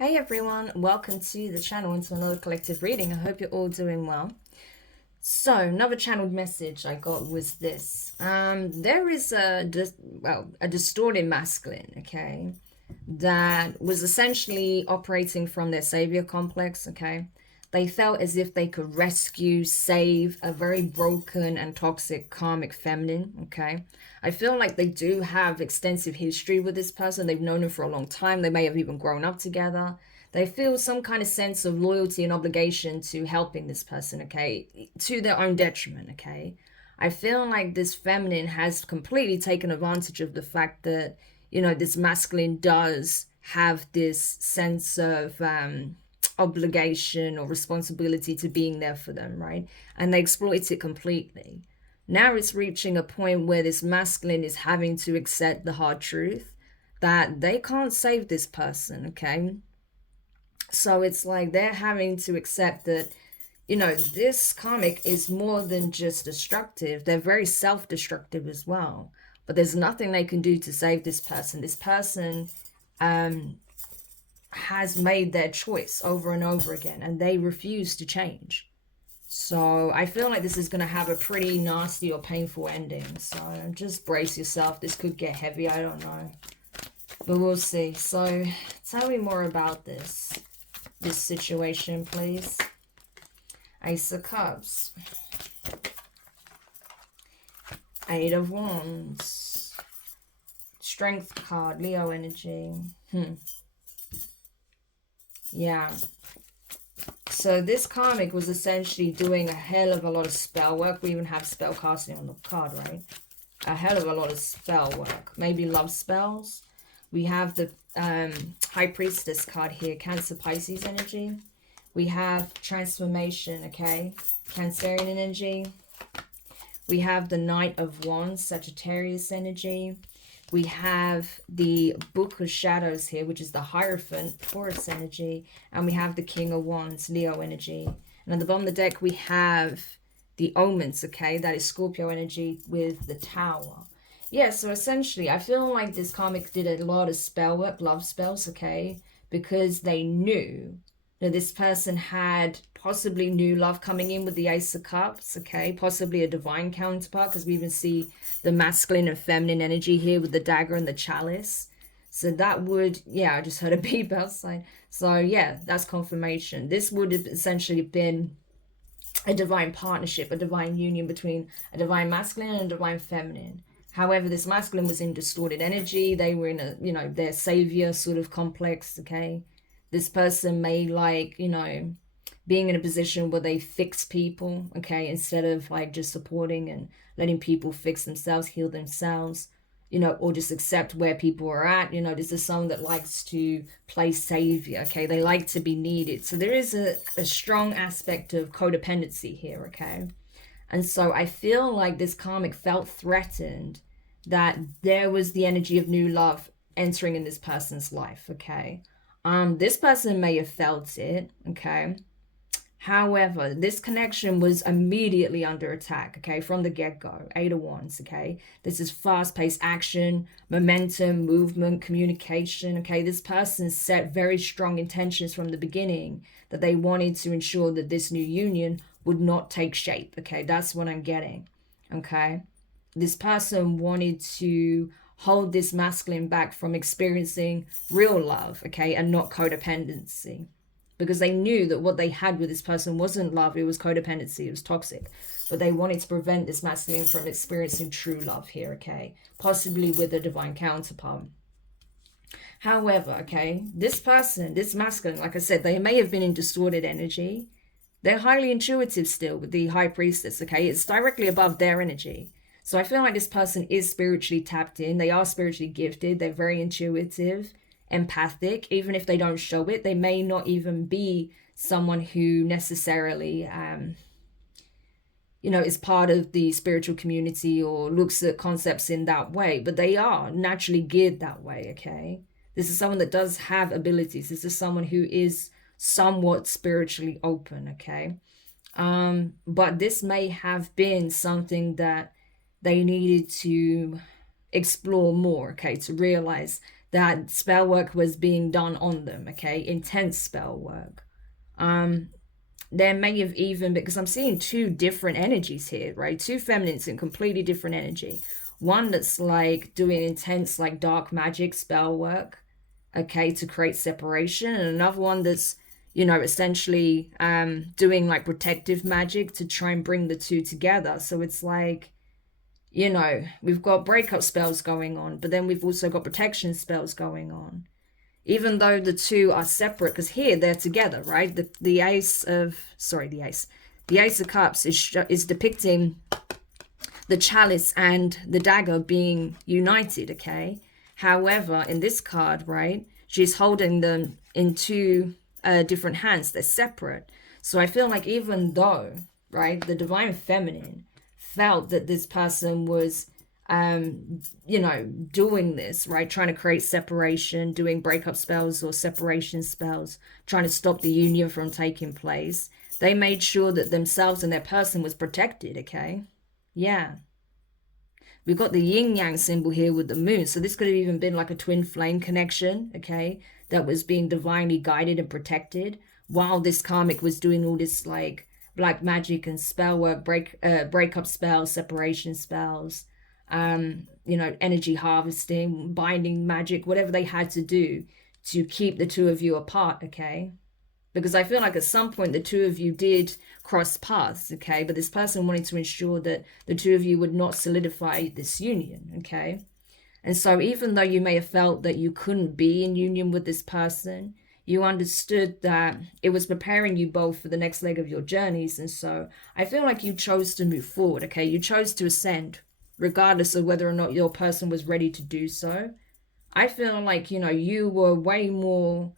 Hey everyone, welcome to the channel and to another collective reading. I hope you're all doing well. So, another channeled message I got was this. There is a distorted masculine, okay, that was essentially operating from their savior complex, okay. They felt as if they could rescue, save a very broken and toxic karmic feminine, okay. I feel like they do have extensive history with this person. They've known him for a long time. They may have even grown up together. They feel some kind of sense of loyalty and obligation to helping this person, okay, to their own detriment, okay. I feel like this feminine has completely taken advantage of the fact that, you know, this masculine does have this sense of obligation or responsibility to being there for them, right? And they exploit it completely. Now it's reaching a point where this masculine is having to accept the hard truth that they can't save this person, okay? So it's like they're having to accept that, you know, this karmic is more than just destructive. They're very self-destructive as well. But there's nothing they can do to save this person. This person has made their choice over and over again, and they refuse to change. So I feel like this is going to have a pretty nasty or painful ending. So just brace yourself. This could get heavy. I don't know. But we'll see. So tell me more about this situation, please. Ace of Cups. Eight of Wands. Strength card. Leo energy. Yeah. So this karmic was essentially doing a hell of a lot of spell work. We even have spell casting on the card, right? A hell of a lot of spell work. Maybe love spells. We have the High Priestess card here. Cancer, Pisces energy. We have transformation, okay? Cancerian energy. We have the Knight of Wands, Sagittarius energy. We have the Book of Shadows here, which is the Hierophant, Taurus energy. And we have the King of Wands, Leo energy. And at the bottom of the deck, we have the Omens, okay? That is Scorpio energy with the Tower. Yeah, so essentially, I feel like this karmic did a lot of spell work, love spells, okay? Because they knew that this person had possibly new love coming in with the Ace of Cups, okay? Possibly a divine counterpart, because we even see the masculine and feminine energy here with the dagger and the chalice. So that would, yeah, I just heard a beep outside. So yeah, that's confirmation. This would have essentially been a divine partnership, a divine union between a divine masculine and a divine feminine. However, this masculine was in distorted energy. They were in a, you know, their savior sort of complex, okay? This person may like, you know, being in a position where they fix people, okay, instead of like just supporting and letting people fix themselves, heal themselves, you know, or just accept where people are at. You know, this is someone that likes to play savior, okay? They like to be needed. So there is a strong aspect of codependency here, okay? And so I feel like this karmic felt threatened that there was the energy of new love entering in this person's life, okay? This person may have felt it, okay? However, this connection was immediately under attack, okay, from the get-go. Eight of Wands, okay? This is fast-paced action, momentum, movement, communication, okay? This person set very strong intentions from the beginning that they wanted to ensure that this new union would not take shape, okay? That's what I'm getting, okay? This person wanted to hold this masculine back from experiencing real love, okay, and not codependency. Because they knew that what they had with this person wasn't love, it was codependency, it was toxic. But they wanted to prevent this masculine from experiencing true love here, okay? Possibly with a divine counterpart. However, okay, this person, this masculine, like I said, they may have been in distorted energy. They're highly intuitive still with the High Priestess, okay? It's directly above their energy. So I feel like this person is spiritually tapped in. They are spiritually gifted. They're very intuitive, empathic. Even if they don't show it, they may not even be someone who necessarily, you know, is part of the spiritual community or looks at concepts in that way. But they are naturally geared that way, okay? This is someone that does have abilities. This is someone who is somewhat spiritually open, okay? But this may have been something that they needed to explore more, okay, to realize that spell work was being done on them, okay? Intense spell work. There may have even, because I'm seeing two different energies here, right? Two feminines in completely different energy. One that's like doing intense, like dark magic spell work, okay, to create separation, and another one that's, you know, essentially doing like protective magic to try and bring the two together. So it's like, you know, we've got breakup spells going on, but then we've also got protection spells going on, even though the two are separate, because here they're together, right? The ace of cups is depicting the chalice and the dagger being united, okay? However, in this card, right, she's holding them in two different hands. They're separate. So I feel like even though, right, the divine feminine felt that this person was you know, doing this, right, trying to create separation, doing breakup spells or separation spells, trying to stop the union from taking place, they made sure that themselves and their person was protected, okay? Yeah. We've got the yin yang symbol here with the moon, so this could have even been like a twin flame connection, okay, that was being divinely guided and protected while this karmic was doing all this like black magic and spell work, breakup spells, separation spells, you know, energy harvesting, binding magic, whatever they had to do to keep the two of you apart, okay? Because I feel like at some point the two of you did cross paths, okay? But this person wanted to ensure that the two of you would not solidify this union, okay? And so even though you may have felt that you couldn't be in union with this person, you understood that it was preparing you both for the next leg of your journeys. And so I feel like you chose to move forward, okay? You chose to ascend, regardless of whether or not your person was ready to do so. I feel like, you know, you were way more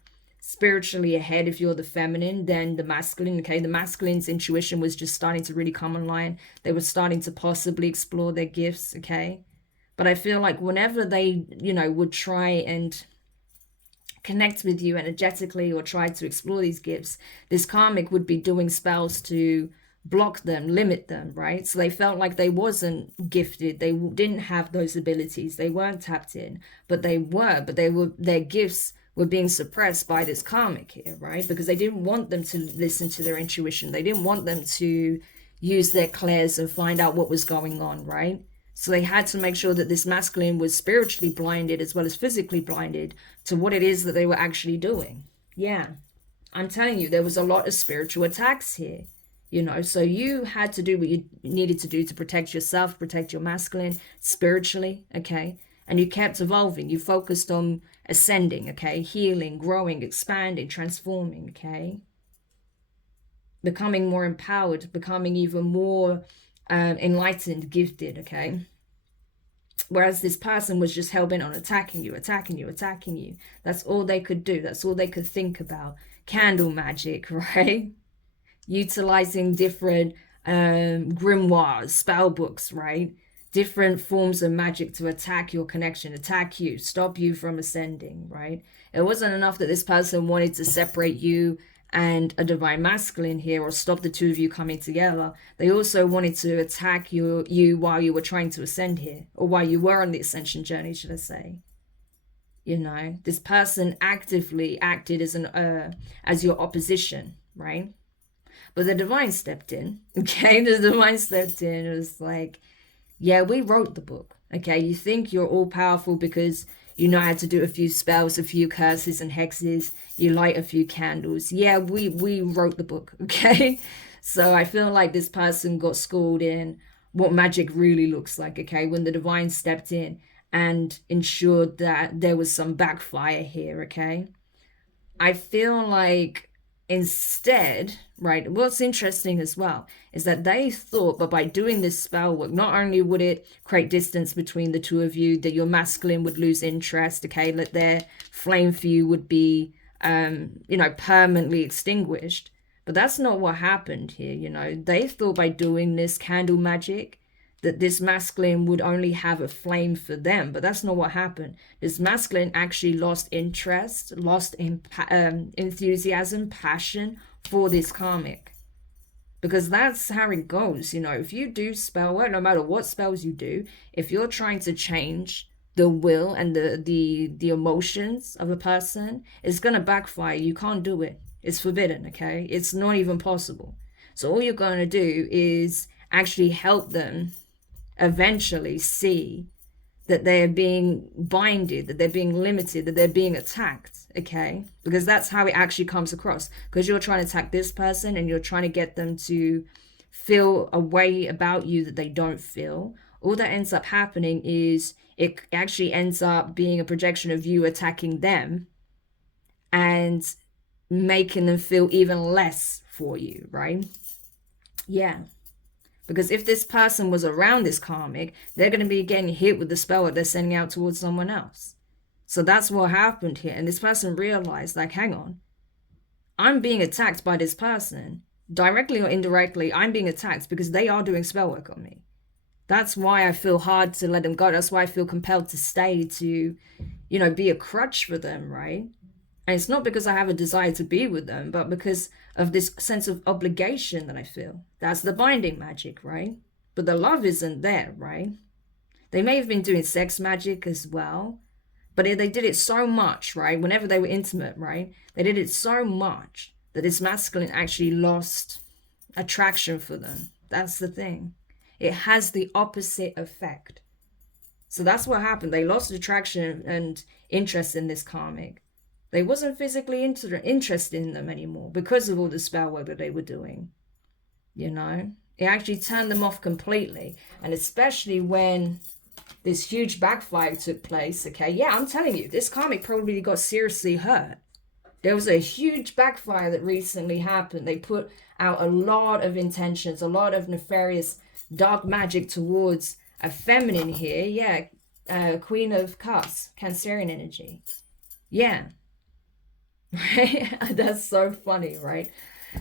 spiritually ahead if you're the feminine than the masculine, okay? The masculine's intuition was just starting to really come online. They were starting to possibly explore their gifts, okay? But I feel like whenever they, you know, would try and connect with you energetically or try to explore these gifts, this karmic would be doing spells to block them, limit them, right? So they felt like they wasn't gifted, they didn't have those abilities, they weren't tapped in, but their gifts were being suppressed by this karmic here, right? Because they didn't want them to listen to their intuition, they didn't want them to use their clairs and find out what was going on, right? So they had to make sure that this masculine was spiritually blinded as well as physically blinded to what it is that they were actually doing. Yeah, I'm telling you, there was a lot of spiritual attacks here. You know, so you had to do what you needed to do to protect yourself, protect your masculine spiritually, okay? And you kept evolving. You focused on ascending, okay? Healing, growing, expanding, transforming, okay? Becoming more empowered, becoming even more enlightened, gifted, okay? Whereas this person was just hell-bent on attacking you. That's all they could do. That's all they could think about. Candle magic, right? Utilizing different grimoires, spell books, right? Different forms of magic to attack your connection, attack you, stop you from ascending, right? It wasn't enough that this person wanted to separate you and a divine masculine here or stop the two of you coming together. They also wanted to attack you while you were trying to ascend here, or while you were on the ascension journey, should I say. You know, this person actively acted as your opposition, right? But the divine stepped in, okay? The divine stepped in. It was like, yeah, we wrote the book, okay? You think you're all powerful because you know how to do a few spells, a few curses and hexes. You light a few candles. Yeah, we wrote the book, okay? So I feel like this person got schooled in what magic really looks like, okay? When the divine stepped in and ensured that there was some backfire here, okay? I feel like instead, right, what's interesting as well is that they thought, but by doing this spell work, not only would it create distance between the two of you, that your masculine would lose interest, okay, that their flame for you would be, you know, permanently extinguished. But that's not what happened here, you know. They thought by doing this candle magic that this masculine would only have a flame for them, but that's not what happened. This masculine actually lost interest, lost enthusiasm, passion for this karmic. Because that's how it goes, you know. If you do spell work, no matter what spells you do, if you're trying to change the will and the emotions of a person, it's going to backfire. You can't do it. It's forbidden, okay? It's not even possible. So all you're going to do is actually help them eventually see that they're being binded, that they're being limited, that they're being attacked, okay? Because that's how it actually comes across. Because you're trying to attack this person and you're trying to get them to feel a way about you that they don't feel. All that ends up happening is it actually ends up being a projection of you attacking them and making them feel even less for you, right? Yeah. Because if this person was around this karmic, they're going to be getting hit with the spell that they're sending out towards someone else. So that's what happened here. And this person realized, like, hang on, I'm being attacked by this person. Directly or indirectly, I'm being attacked because they are doing spell work on me. That's why I feel hard to let them go. That's why I feel compelled to stay, to, you know, be a crutch for them, right? And it's not because I have a desire to be with them, but because of this sense of obligation that I feel. That's the binding magic, right? But the love isn't there, right? They may have been doing sex magic as well, but they did it so much, right? Whenever they were intimate, right? They did it so much that this masculine actually lost attraction for them. That's the thing. It has the opposite effect. So that's what happened. They lost attraction and interest in this karmic. They wasn't physically interested in them anymore because of all the spell work that they were doing. You know, it actually turned them off completely. And especially when this huge backfire took place. Okay, yeah, I'm telling you, this karmic probably got seriously hurt. There was a huge backfire that recently happened. They put out a lot of intentions, a lot of nefarious dark magic towards a feminine here. Yeah, Queen of Cups, Cancerian energy. Yeah. Right? That's so funny, right?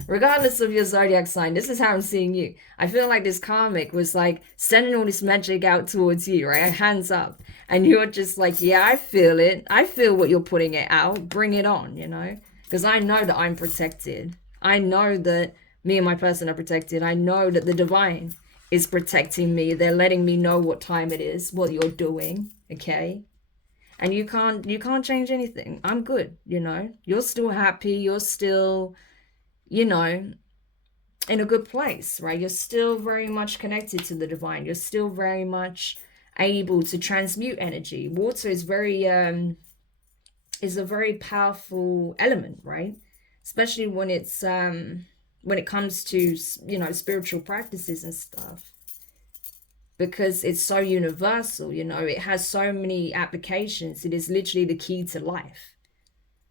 Regardless of your zodiac sign, this is how I'm seeing you. I feel like this karmic was like sending all this magic out towards you, right? Hands up. And you're just like, yeah, I feel it. I feel what you're putting it out. Bring it on, you know? Because I know that I'm protected. I know that me and my person are protected. I know that the divine is protecting me. They're letting me know what time it is, what you're doing, okay? And you can't change anything. I'm good, you know? You're still happy. You're still, you know, in a good place, right? You're still very much connected to the divine. You're still very much able to transmute energy. Water is a very powerful element, right? Especially when it's when it comes to, you know, spiritual practices and stuff, because it's so universal, you know, it has so many applications. It is literally the key to life.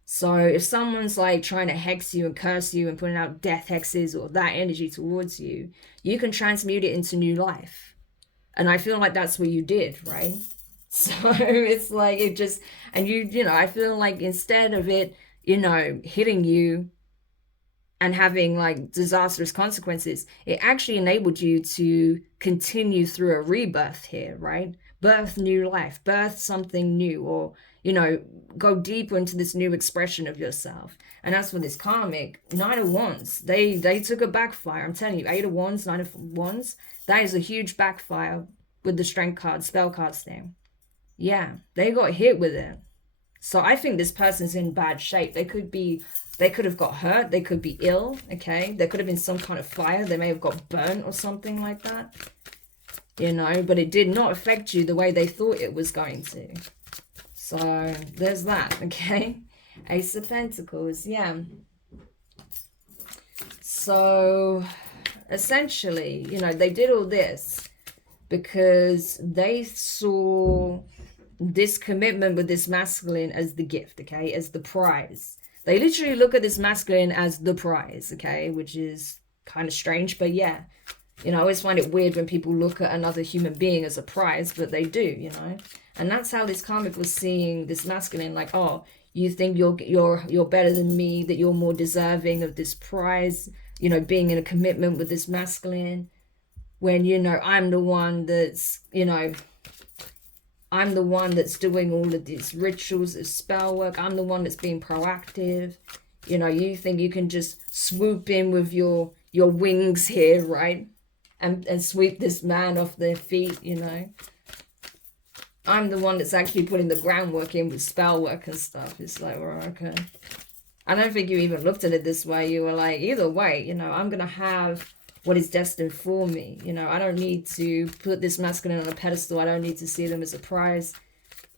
So if someone's like trying to hex you and curse you and putting out death hexes or that energy towards you, you can transmute it into new life. And I feel like that's what you did, right? So it's like it just, and you know, I feel like instead of it, you know, hitting you and having like disastrous consequences, it actually enabled you to continue through a rebirth here, right? Birth new life, birth something new, or, you know, go deeper into this new expression of yourself. And as for this karmic, 9 of Wands, they took a backfire. I'm telling you, 8 of Wands, 9 of Wands, that is a huge backfire with the strength card, spell cards thing. Yeah, they got hit with it. So I think this person's in bad shape. They could have got hurt. They could be ill, okay? There could have been some kind of fire. They may have got burnt or something like that, you know, but it did not affect you the way they thought it was going to. So there's that, okay? Ace of Pentacles, yeah. So essentially, you know, they did all this because they saw this commitment with this masculine as the gift, okay, as the prize. They literally look at this masculine as the prize, okay, which is kind of strange, but yeah, you know, I always find it weird when people look at another human being as a prize, but they do, you know. And that's how this karmic was seeing this masculine, like, oh, you think you're better than me, that you're more deserving of this prize, you know, being in a commitment with this masculine, when, you know, I'm the one that's, you know, I'm the one that's doing all of these rituals, this spell work. I'm the one that's being proactive. You know, you think you can just swoop in with your wings here, right? And sweep this man off their feet, you know. I'm the one that's actually putting the groundwork in with spell work and stuff. It's like, well, okay. I don't think you even looked at it this way. You were like, either way, you know, I'm going to have what is destined for me. You know, I don't need to put this masculine on a pedestal. I don't need to see them as a prize.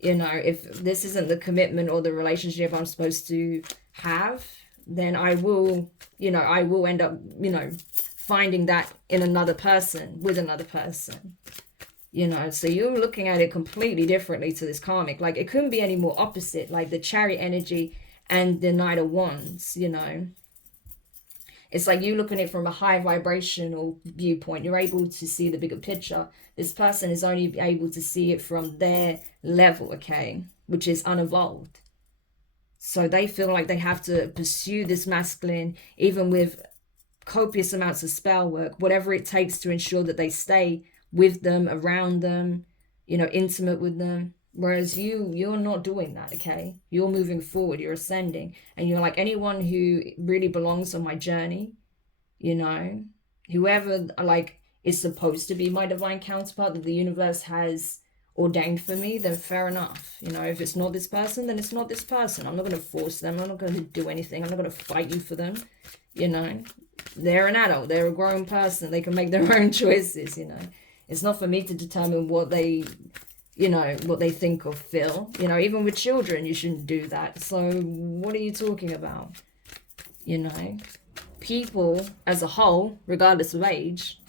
You know, if this isn't the commitment or the relationship I'm supposed to have, then I will, you know, I will end up, you know, finding that in another person, with another person. You know, so you're looking at it completely differently to this karmic. Like, it couldn't be any more opposite. Like, the Chariot energy and the Knight of Wands, you know. It's like you looking at it from a high vibrational viewpoint. You're able to see the bigger picture. This person is only able to see it from their level, okay, which is unevolved. So they feel like they have to pursue this masculine, even with copious amounts of spell work, whatever it takes to ensure that they stay with them, around them, you know, intimate with them. Whereas you're not doing that, okay? You're moving forward, you're ascending, and you're like, anyone who really belongs on my journey, you know, whoever like is supposed to be my divine counterpart that the universe has ordained for me, then fair enough. You know, if it's not this person, then it's not this person. I'm not going to force them. I'm not going to do anything. I'm not going to fight you for them. You know, they're an adult, they're a grown person, they can make their own choices. You know, it's not for me to determine what they, you know, what they think or feel. You know, even with children, you shouldn't do that. So what are you talking about? You know, people as a whole, regardless of age,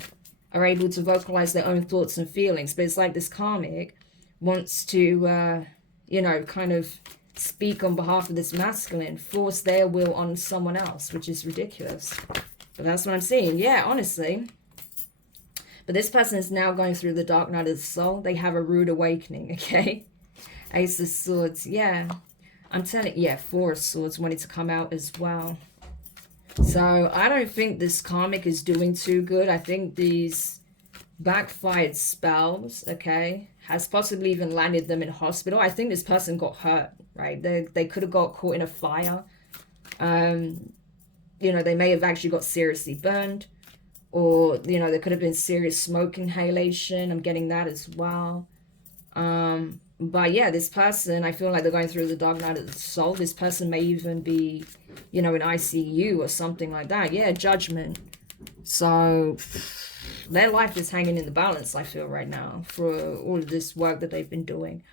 are able to vocalize their own thoughts and feelings. But it's like this karmic wants to, you know, kind of speak on behalf of this masculine, force their will on someone else, which is ridiculous. But that's what I'm seeing. Yeah, honestly. But this person is now going through the dark night of the soul. They have a rude awakening, okay? Ace of Swords, yeah. I'm telling, yeah, Four of Swords wanted to come out as well. So I don't think this karmic is doing too good. I think these backfired spells, okay, has possibly even landed them in hospital. I think this person got hurt, right? They could have got caught in a fire. You know, they may have actually got seriously burned. Or, you know, there could have been serious smoke inhalation. I'm getting that as well. But yeah, this person, I feel like they're going through the dark night of the soul. This person may even be, you know, in ICU or something like that. Yeah, Judgment. So their life is hanging in the balance, I feel, right now, for all of this work that they've been doing.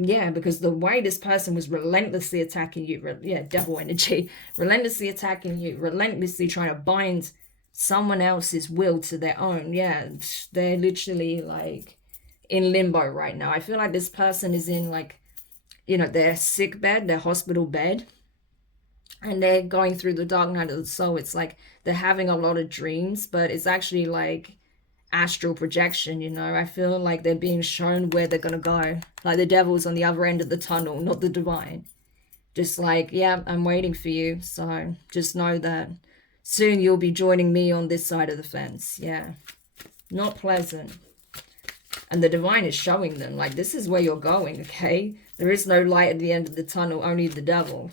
Yeah, because the way this person was relentlessly attacking you, yeah, devil energy, relentlessly attacking you, relentlessly trying to bind someone else's will to their own. Yeah, they're literally like in limbo right now. I feel like this person is in like, you know, their sick bed, their hospital bed, and they're going through the dark night of the soul. It's like they're having a lot of dreams, but it's actually like astral projection, you know. I feel like they're being shown where they're gonna go, like the devil's on the other end of the tunnel, not the divine. Just like, yeah, I'm waiting for you, so just know that soon you'll be joining me on this side of the fence. Yeah, not pleasant. And the divine is showing them, like, this is where you're going, okay? There is no light at the end of the tunnel, only the devil.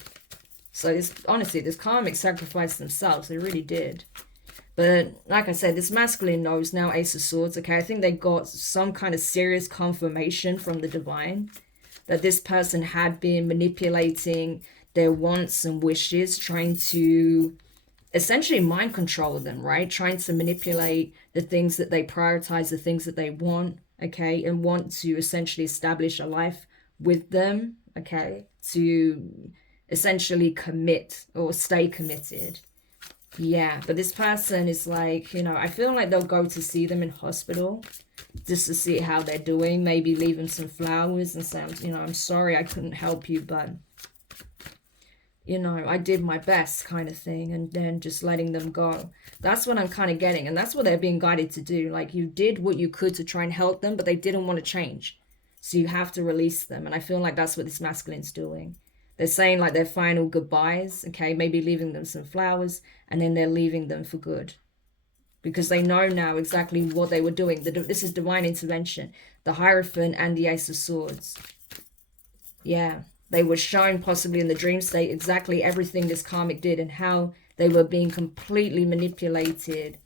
So this, honestly, this karmic sacrificed themselves. They really did. But like I said, this masculine knows now, Ace of Swords, okay? I think they got some kind of serious confirmation from the divine that this person had been manipulating their wants and wishes, trying to essentially mind control them, right? Trying to manipulate the things that they prioritize, the things that they want, okay? And want to essentially establish a life with them, okay? To essentially commit or stay committed. Yeah, but this person is like, you know, I feel like they'll go to see them in hospital just to see how they're doing, maybe leave them some flowers and say, you know, I'm sorry I couldn't help you, but, you know, I did my best kind of thing, and then just letting them go. That's what I'm kind of getting, and that's what they're being guided to do. Like, you did what you could to try and help them, but they didn't want to change. So you have to release them, and I feel like that's what this masculine's doing. They're saying like their final goodbyes, okay, maybe leaving them some flowers, and then they're leaving them for good. Because they know now exactly what they were doing. This is divine intervention. The Hierophant and the Ace of Swords. Yeah, they were shown possibly in the dream state exactly everything this karmic did and how they were being completely manipulated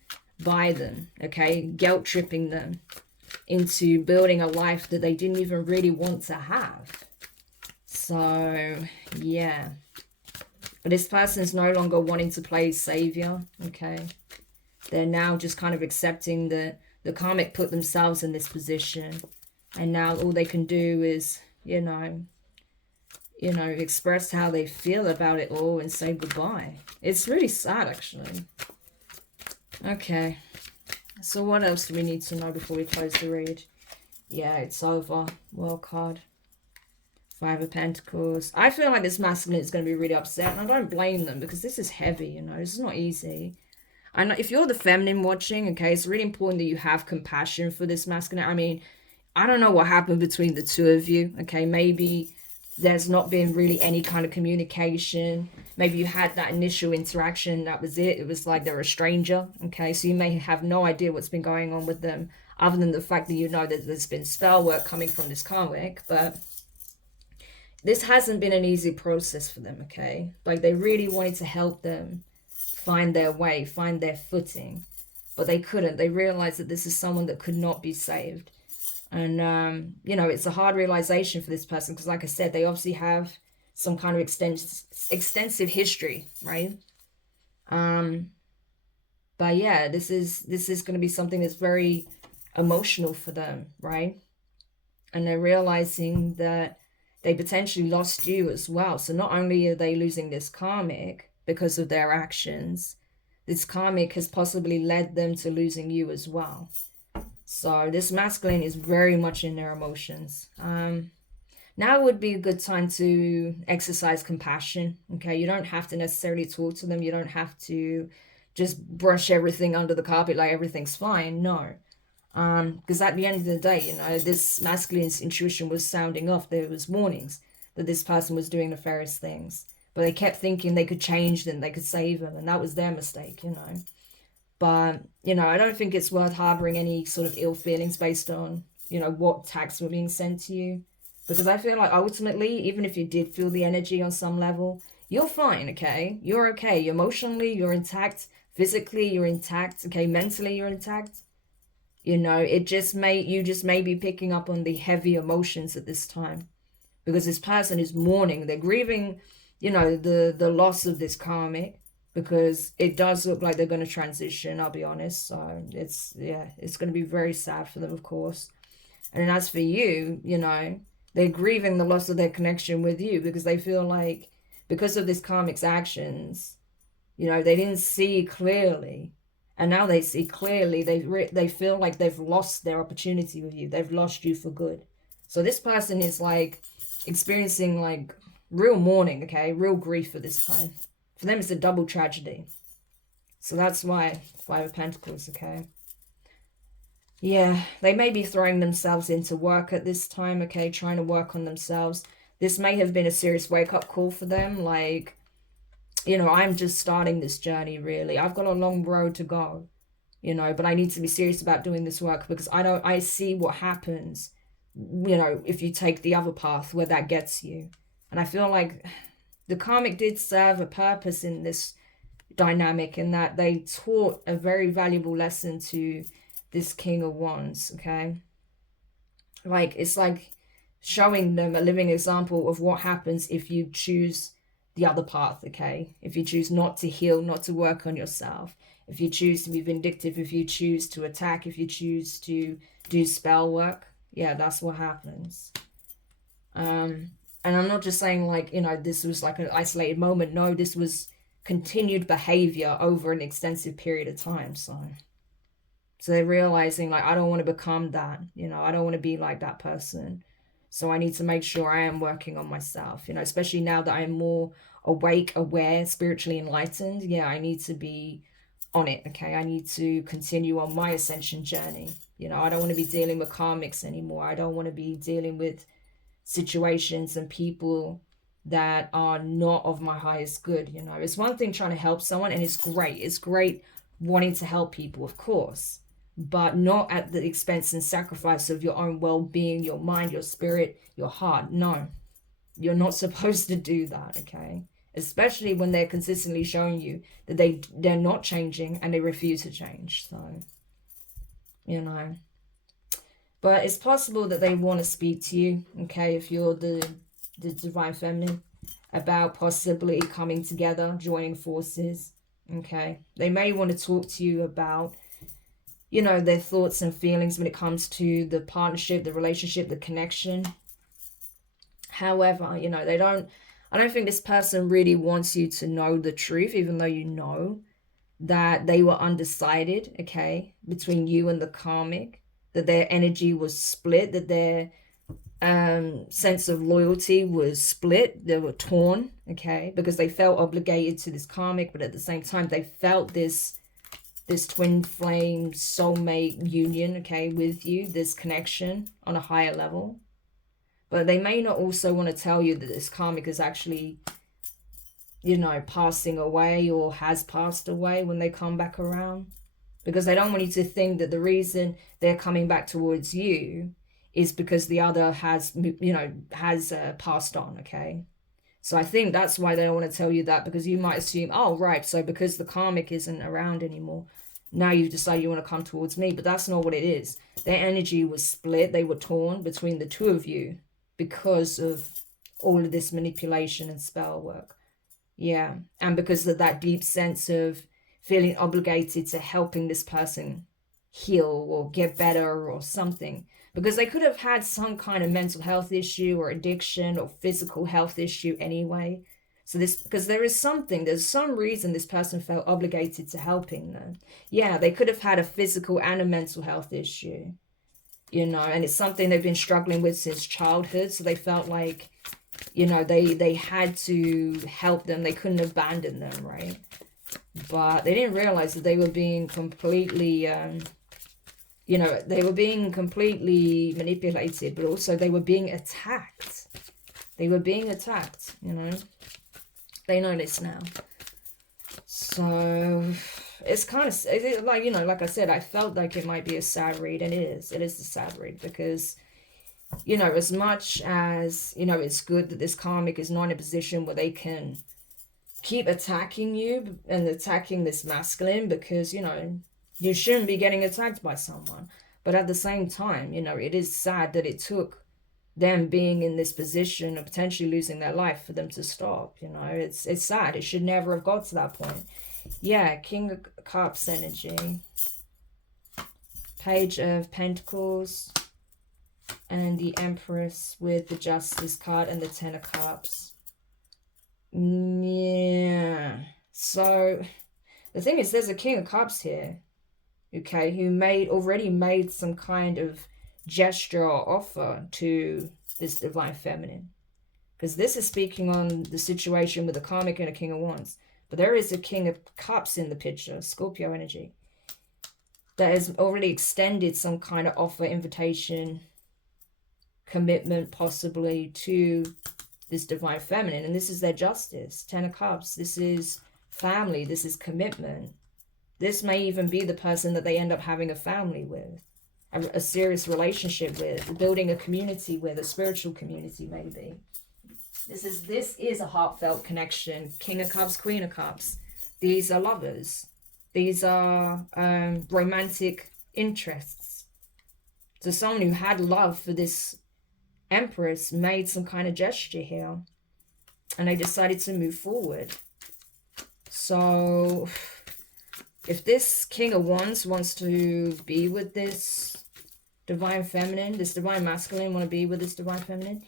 by them, okay, guilt tripping them. into building a life that they didn't even really want to have. So, yeah. But this person's no longer wanting to play savior, okay? They're now just kind of accepting that the karmic put themselves in this position. And now all they can do is, you know, express how they feel about it all and say goodbye. It's really sad, actually. Okay. So what else do we need to know before we close the read? Yeah, it's over. World card. 5 of Pentacles. I feel like this masculine is going to be really upset. And I don't blame them because this is heavy, you know. This is not easy. I know if you're the feminine watching, okay, it's really important that you have compassion for this masculine. I mean, I don't know what happened between the two of you, okay? Maybe there's not been really any kind of communication. Maybe you had that initial interaction, that was it. It was like they're a stranger, okay? So you may have no idea what's been going on with them, other than the fact that you know that there's been spell work coming from this karmic, but this hasn't been an easy process for them, okay? Like, they really wanted to help them find their way, find their footing, but they couldn't. They realized that this is someone that could not be saved. And, you know, it's a hard realization for this person because, like I said, they obviously have some kind of extensive history, right? But yeah, this is going to be something that's very emotional for them, right? And they're realizing that they potentially lost you as well. So not only are they losing this karmic because of their actions, this karmic has possibly led them to losing you as well. So this masculine is very much in their emotions. Now would be a good time to exercise compassion. Okay, you don't have to necessarily talk to them. You don't have to just brush everything under the carpet like everything's fine. No. Because at the end of the day, you know, this masculine's intuition was sounding off. There was warnings that this person was doing nefarious things, but they kept thinking they could change them, they could save them, and that was their mistake, you know. But, you know, I don't think it's worth harboring any sort of ill feelings based on, you know, what attacks were being sent to you, because I feel like ultimately, even if you did feel the energy on some level, you're fine, okay? You're okay. Emotionally, you're intact. Physically, you're intact, okay? Mentally, you're intact. You know, you just may be picking up on the heavy emotions at this time because this person is mourning. They're grieving, you know, the loss of this karmic, because it does look like they're going to transition, I'll be honest. So it's going to be very sad for them, of course. And as for you, you know, they're grieving the loss of their connection with you because they feel like because of this karmic's actions, you know, they didn't see clearly. And now they see clearly. They feel like they've lost their opportunity with you. They've lost you for good. So this person is like experiencing like real mourning, okay? Real grief at this time. For them, it's a double tragedy. So that's why 5 of Pentacles, okay? Yeah, they may be throwing themselves into work at this time, okay? Trying to work on themselves. This may have been a serious wake-up call for them. Like, you know, I'm just starting this journey, really. I've got a long road to go, you know, but I need to be serious about doing this work because I see what happens, you know, if you take the other path where that gets you. And I feel like the karmic did serve a purpose in this dynamic in that they taught a very valuable lesson to this King of Wands, okay? Like, it's like showing them a living example of what happens if you choose the other path, okay? If you choose not to heal, not to work on yourself, if you choose to be vindictive, if you choose to attack, if you choose to do spell work, yeah, that's what happens. And I'm not just saying like, you know, this was like an isolated moment. No, this was continued behavior over an extensive period of time. So they're realizing like, I don't want to become that, you know, I don't want to be like that person. So I need to make sure I am working on myself, you know, especially now that I'm more awake, aware, spiritually enlightened. Yeah, I need to be on it, okay? I need to continue on my ascension journey. You know, I don't want to be dealing with karmics anymore. I don't want to be dealing with situations and people that are not of my highest good, you know. It's one thing trying to help someone, and it's great wanting to help people, of course, but not at the expense and sacrifice of your own well-being, your mind, your spirit, your heart. No, you're not supposed to do that, okay? Especially when they're consistently showing you that they're not changing and they refuse to change. So, you know, But it's possible that they want to speak to you, okay, if you're the Divine Feminine, about possibly coming together, joining forces, okay? They may want to talk to you about, you know, their thoughts and feelings when it comes to the partnership, the relationship, the connection. However, you know, I don't think this person really wants you to know the truth, even though you know that they were undecided, okay, between you and the karmic, that their energy was split, that their sense of loyalty was split, they were torn, okay, because they felt obligated to this karmic, but at the same time they felt this twin flame soulmate union, okay, with you, this connection on a higher level. But they may not also want to tell you that this karmic is actually, you know, passing away or has passed away when they come back around, because they don't want you to think that the reason they're coming back towards you is because the other has, you know, has passed on, okay? So I think that's why they don't want to tell you that, because you might assume, oh, right, so because the karmic isn't around anymore, now you've decided you want to come towards me. But that's not what it is. Their energy was split. They were torn between the two of you because of all of this manipulation and spell work. Yeah, and because of that deep sense of feeling obligated to helping this person heal or get better or something. Because they could have had some kind of mental health issue or addiction or physical health issue anyway. So because there's some reason this person felt obligated to helping them. Yeah, they could have had a physical and a mental health issue, you know, and it's something they've been struggling with since childhood. So they felt like, you know, they had to help them. They couldn't abandon them, right? But they didn't realize that they were being completely, you know, they were being completely manipulated, but also they were being attacked. They were being attacked, you know. They know this now. So it's kind of like, you know, like I said, I felt like it might be a sad read, and it is. It is a sad read because, you know, as much as, you know, it's good that this karmic is not in a position where they can keep attacking you and attacking this masculine, because, you know, you shouldn't be getting attacked by someone. But at the same time, you know, it is sad that it took them being in this position of potentially losing their life for them to stop. You know, it's sad. It should never have got to that point. Yeah, King of Cups energy, Page of Pentacles, and the Empress with the Justice card and the Ten of Cups. Yeah, so the thing is, there's a King of Cups here, okay, who already made some kind of gesture or offer to this Divine Feminine, because this is speaking on the situation with the karmic and a King of Wands. But there is a King of Cups in the picture, Scorpio energy, that has already extended some kind of offer, invitation, commitment possibly to this Divine Feminine. And this is their Justice, Ten of Cups. This is family. This is commitment. This may even be the person that they end up having a family with, a serious relationship with, building a community with, a spiritual community maybe. This is a heartfelt connection. King of Cups, Queen of Cups. These are lovers. These are romantic interests. So someone who had love for this Empress made some kind of gesture here, and they decided to move forward. So if this King of Wands wants to be with this Divine Feminine, this Divine Masculine want to be with this Divine Feminine,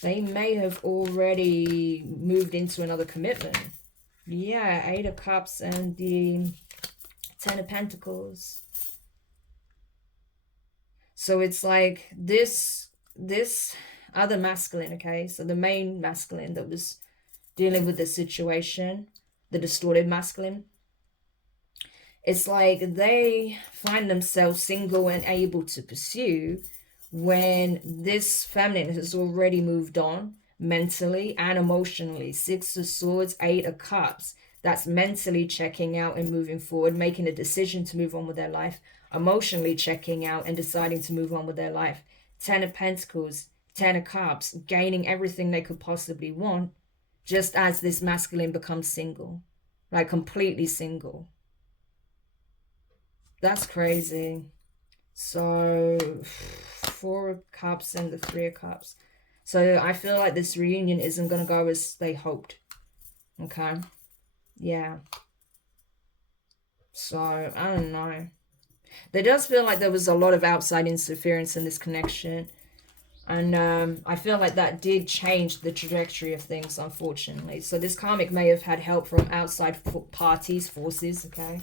they may have already moved into another commitment. Yeah, Eight of Cups and the Ten of Pentacles. So it's like this other masculine, okay, so the main masculine that was dealing with the situation, the distorted masculine, it's like they find themselves single and able to pursue when this feminine has already moved on mentally and emotionally. Six of Swords, Eight of Cups. That's mentally checking out and moving forward, making a decision to move on with their life. Emotionally checking out and deciding to move on with their life. Ten of Pentacles, Ten of Cups, gaining everything they could possibly want, just as this masculine becomes single, like completely single. That's crazy. So Four of Cups and the Three of Cups. So I feel like this reunion isn't going to go as they hoped. Okay. Yeah. So, I don't know. There does feel like there was a lot of outside interference in this connection. And I feel like that did change the trajectory of things, unfortunately. So this karmic may have had help from outside parties, forces, okay?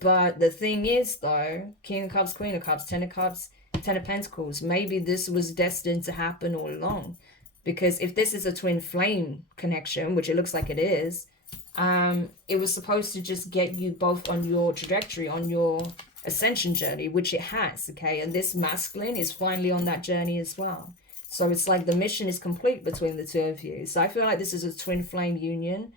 But the thing is, though, King of Cups, Queen of Cups, Ten of Cups, Ten of Pentacles, maybe this was destined to happen all along. Because if this is a twin flame connection, which it looks like it is, it was supposed to just get you both on your trajectory, on your ascension journey, which it has, okay? And this masculine is finally on that journey as well. So it's like the mission is complete between the two of you. So I feel like this is a twin flame union,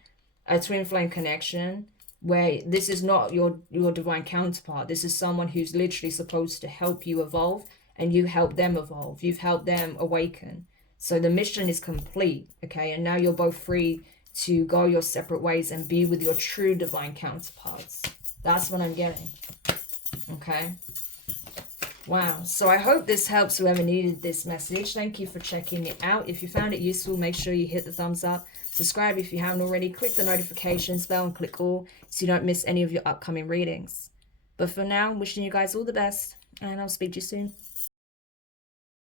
a twin flame connection, where this is not your divine counterpart. This is someone who's literally supposed to help you evolve, and you help them evolve. You've helped them awaken. So the mission is complete, okay? And now you're both free to go your separate ways and be with your true divine counterparts. That's what I'm getting. Okay. Wow. So I hope this helps whoever needed this message. Thank you for checking it out. If you found it useful, make sure you hit the thumbs up. Subscribe if you haven't already. Click the notifications bell and click all so you don't miss any of your upcoming readings. But for now, wishing you guys all the best, and I'll speak to you soon.